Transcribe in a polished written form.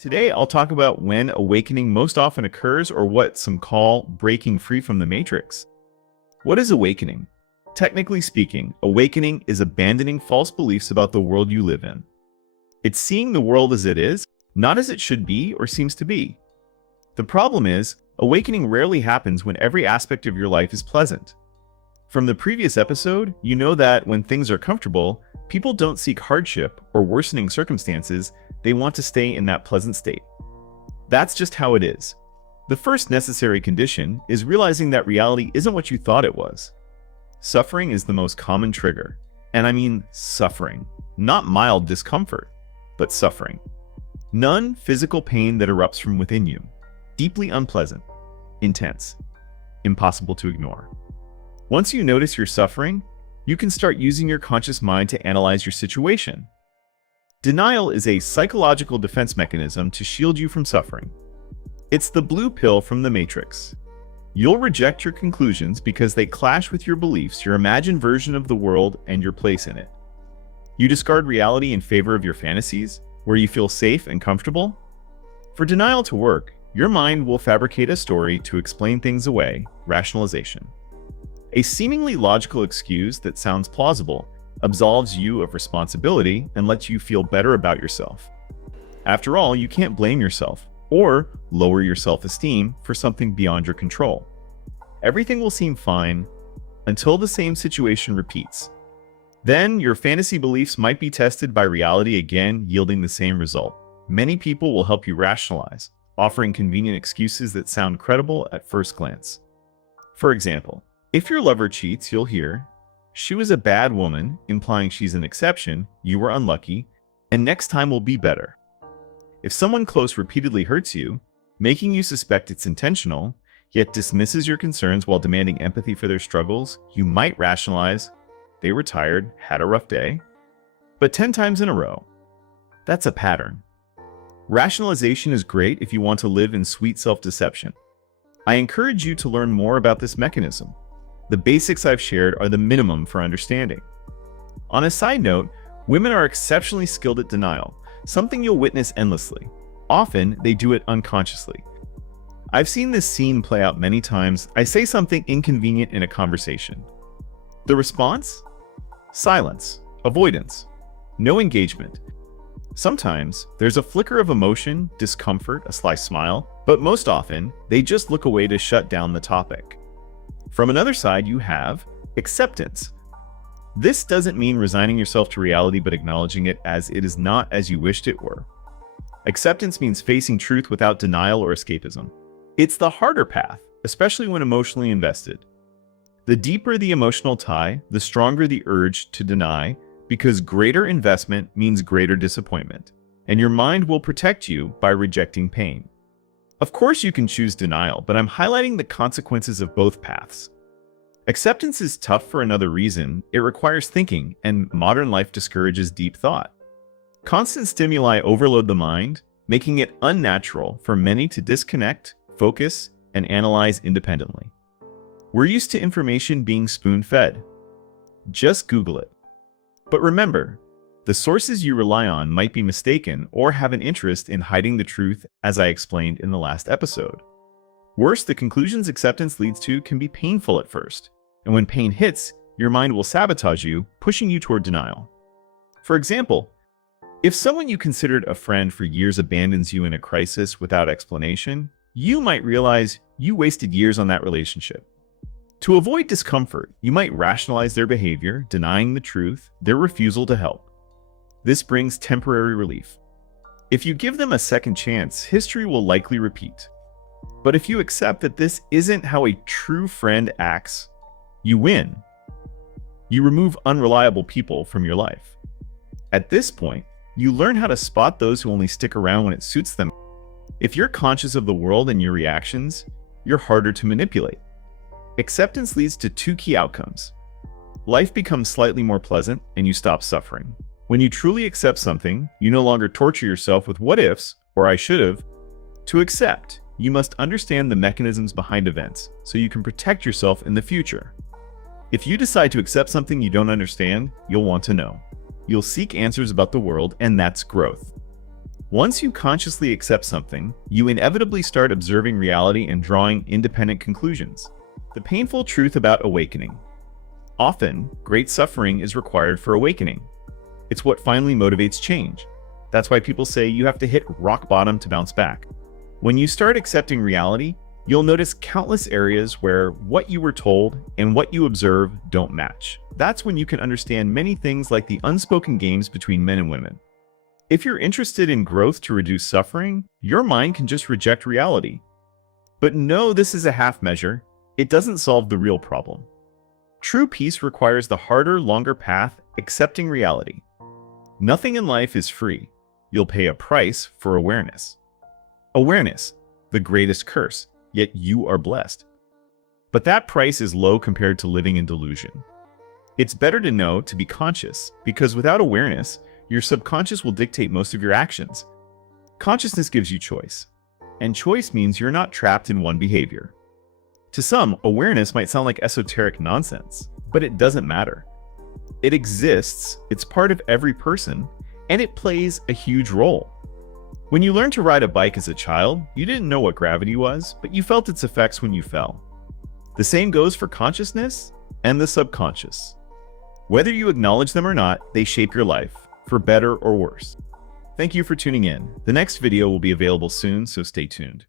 Today, I'll talk about when awakening most often occurs, or what some call breaking free from the matrix. What is awakening? Technically speaking, awakening is abandoning false beliefs about the world you live in. It's seeing the world as it is, not as it should be or seems to be. The problem is, awakening rarely happens when every aspect of your life is pleasant. From the previous episode, you know that when things are comfortable, people don't seek hardship or worsening circumstances, they want to stay in that pleasant state. That's just how it is. The first necessary condition is realizing that reality isn't what you thought it was. Suffering is the most common trigger. And I mean suffering, not mild discomfort, but suffering. Non-physical pain that erupts from within you. Deeply unpleasant, intense, impossible to ignore. Once you notice you're suffering, you can start using your conscious mind to analyze your situation. Denial is a psychological defense mechanism to shield you from suffering. It's the blue pill from the Matrix. You'll reject your conclusions because they clash with your beliefs, your imagined version of the world, and your place in it. You discard reality in favor of your fantasies, where you feel safe and comfortable. For denial to work, your mind will fabricate a story to explain things away, rationalization. A seemingly logical excuse that sounds plausible absolves you of responsibility and lets you feel better about yourself. After all, you can't blame yourself or lower your self-esteem for something beyond your control. Everything will seem fine until the same situation repeats. Then your fantasy beliefs might be tested by reality again, yielding the same result. Many people will help you rationalize, offering convenient excuses that sound credible at first glance. For example, if your lover cheats, you'll hear, "She was a bad woman," implying she's an exception, you were unlucky, and next time will be better. If someone close repeatedly hurts you, making you suspect it's intentional, yet dismisses your concerns while demanding empathy for their struggles, you might rationalize, "They were tired, had a rough day." But 10 times in a row, that's a pattern. Rationalization is great if you want to live in sweet self-deception. I encourage you to learn more about this mechanism. The basics I've shared are the minimum for understanding. On a side note, women are exceptionally skilled at denial, something you'll witness endlessly. Often, they do it unconsciously. I've seen this scene play out many times. I say something inconvenient in a conversation. The response? Silence, avoidance, no engagement. Sometimes, there's a flicker of emotion, discomfort, a sly smile, but most often, they just look away to shut down the topic. From another side, you have acceptance. This doesn't mean resigning yourself to reality, but acknowledging it as it is not as you wished it were. Acceptance means facing truth without denial or escapism. It's the harder path, especially when emotionally invested. The deeper the emotional tie, the stronger the urge to deny, because greater investment means greater disappointment, and your mind will protect you by rejecting pain. Of course you can choose denial, but I'm highlighting the consequences of both paths. Acceptance is tough for another reason. It requires thinking, and modern life discourages deep thought. Constant stimuli overload the mind, making it unnatural for many to disconnect, focus, and analyze independently. We're used to information being spoon-fed. Just Google it. But remember, the sources you rely on might be mistaken or have an interest in hiding the truth, as I explained in the last episode. Worse, the conclusions acceptance leads to can be painful at first, and when pain hits, your mind will sabotage you, pushing you toward denial. For example, if someone you considered a friend for years abandons you in a crisis without explanation, you might realize you wasted years on that relationship. To avoid discomfort, you might rationalize their behavior, denying the truth, their refusal to help. This brings temporary relief. If you give them a second chance, history will likely repeat. But if you accept that this isn't how a true friend acts, you win. You remove unreliable people from your life. At this point, you learn how to spot those who only stick around when it suits them. If you're conscious of the world and your reactions, you're harder to manipulate. Acceptance leads to 2 key outcomes. Life becomes slightly more pleasant, and you stop suffering. When you truly accept something, you no longer torture yourself with what ifs, or I should have. To accept, you must understand the mechanisms behind events, so you can protect yourself in the future. If you decide to accept something you don't understand, you'll want to know. You'll seek answers about the world, and that's growth. Once you consciously accept something, you inevitably start observing reality and drawing independent conclusions. The painful truth about awakening. Often, great suffering is required for awakening. It's what finally motivates change. That's why people say you have to hit rock bottom to bounce back. When you start accepting reality, you'll notice countless areas where what you were told and what you observe don't match. That's when you can understand many things like the unspoken games between men and women. If you're interested in growth to reduce suffering, your mind can just reject reality. But no, this is a half measure. It doesn't solve the real problem. True peace requires the harder, longer path, accepting reality. Nothing in life is free. You'll pay a price for awareness. Awareness, the greatest curse, yet you are blessed. But that price is low compared to living in delusion. It's better to know to be conscious, because without awareness, your subconscious will dictate most of your actions. Consciousness gives you choice, and choice means you're not trapped in one behavior. To some, awareness might sound like esoteric nonsense, but it doesn't matter. It exists, it's part of every person, and it plays a huge role. When you learned to ride a bike as a child, you didn't know what gravity was, but you felt its effects when you fell. The same goes for consciousness and the subconscious. Whether you acknowledge them or not, they shape your life, for better or worse. Thank you for tuning in. The next video will be available soon, so stay tuned.